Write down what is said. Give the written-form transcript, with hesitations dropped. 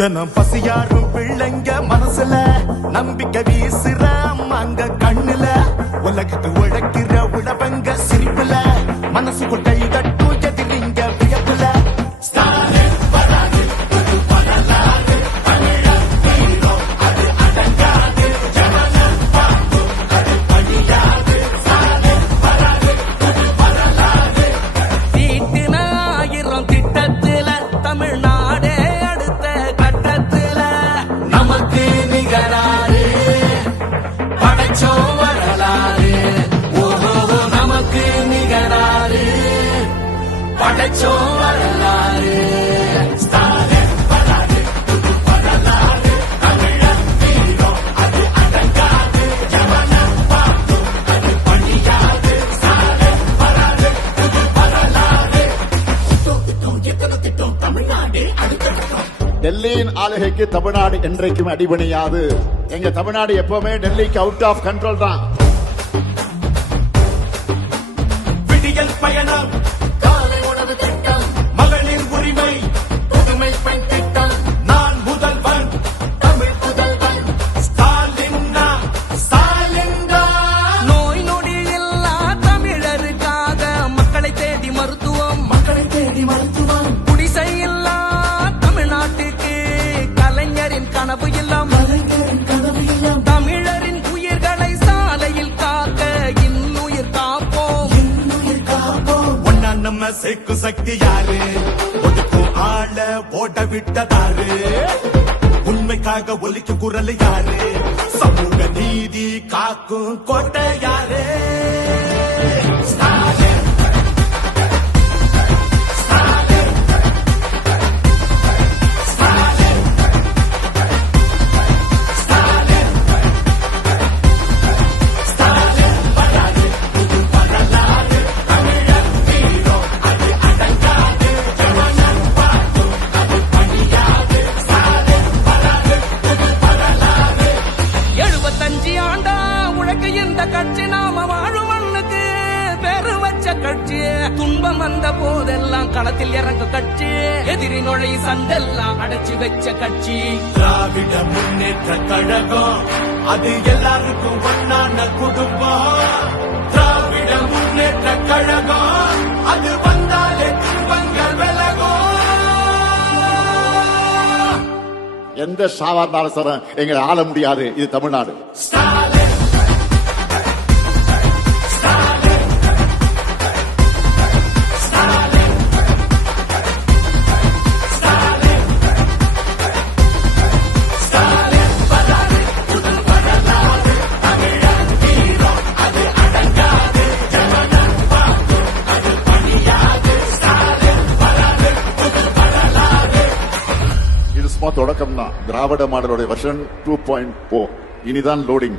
தினம் பசியாரும் பிள்ளைங்க மனசுல நம்பிக்கை வீசுற அம்மாங்க கண்ணுல உலகத்து உழைக்கிற உழவங்க சிரிப்புல மனசுக்குள் கை தட்டும் எதிரிங்க வியப்புல டெல்லியின் ஆளுகைக்கு தமிழ்நாடு என்றைக்கும் அடிபணியாது. எங்க தமிழ்நாடு எப்பவுமே டெல்லிக்கு அவுட் ஆஃப் கண்ட்ரோல் தான். விடியல் பயணம், காலை உணவு திட்டம், மகளிர் உரிமை, புதுமை பெண் திட்டம், நான் முதல்வன், தமிழ் புதல்வன், ஸ்டாலின் நோய் நொடி இல்லா தமிழருக்காக மக்களை தேடி மருத்துவம், குடிசை இல்லா தமிழ்நாட்டுக்கு கலைஞரின் கனவு இல்லம், தமிழரின் உயிர்களை சாலையில் காக்க இன்னுயிர் காப்போம். ஒன்னா நம்ம சேக்கு சக்தி யாரு, ஒதுக்கும் ஆள ஓட விட்டதாரு, உண்மைக்காக ஒலிக்கும் குரல் யாரு, சமூக நீதி காக்கும் கோட்டை யாரு. கட்சி நாம வாழும் மண்ணுக்கு பேரு வச்ச கட்சி, துன்பம் வந்த போதெல்லாம் களத்தில் இறங்க கட்சி, எதிரி நுழை சண்டெல்லாம் அடைச்சு வச்ச கட்சி. திராவிட முன்னேற்ற கழகம் அது எல்லாருக்கும் ஒன்னான குடும்பம். திராவிட முன்னேற்ற கழகம் அது வந்தாலே துன்பங்கள் விலகும். எந்த சாதாரண எங்களை ஆள முடியாது. இது தமிழ்நாடு. தொடக்கம் தான். திராவிட மாடலோட வெர்ஷன் 2.0 இனிதான் லோடிங்.